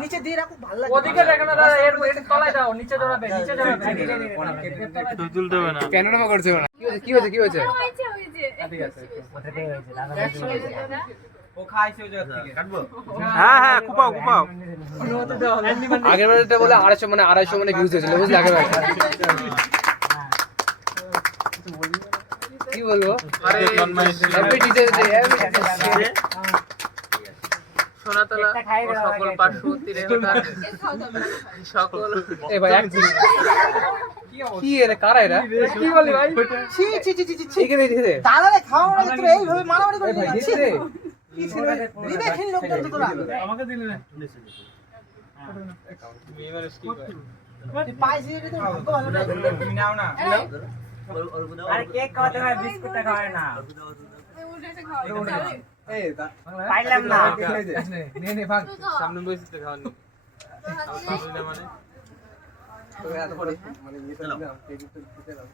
নিচে দিয়ে রাখো ভালো লাগে। ওদিকে দেখো না দাদা, এর তলায় দাও, নিচে জড়াবে, নিচে জড়াবে। তুই তুলতে হবে না। কেন না করছে না? কি হয়েছে কি হয়েছে? ঠিক আছে। ও খাইছে ওই জায়গা থেকে কাটবো। হ্যাঁ হ্যাঁ, কুপাও কুপাও। আগের বারটা বলে 250 মানে ভিউজ হয়েছিল, বুঝলি? আগের বার কি বলবো? Happy details day, happy details day. Sonatala ও সকল পার্শ্ববর্তী রেখার সকল এ ভাই এক কি এরা কারা এরা? কি বলি ভাই? ছি ছি ছি ছি ছি। এখানে দিতে দে। দাদা রে খাও না তোরা এইভাবে মারামারি করে ভাই যাচ্ছিস। দিতে দে। কি ছিল রিবেখীন লোকজন তো তোরা। আমাকে দিলে না। তুই পাইছিস এটা তো ভাগ্য ভালো না। তুমি নাও না। আরে কেক খাওয়াতে হয়, বিস্কুটটা খাওয়ায় না। এই পাইলাম না। নে নে ভাগ। সামনে বসে খাওয়ানি। মানে তো এত পরে মানে ইয়ে তো দিলাম, ক্রেডিট তো দিতে দাও।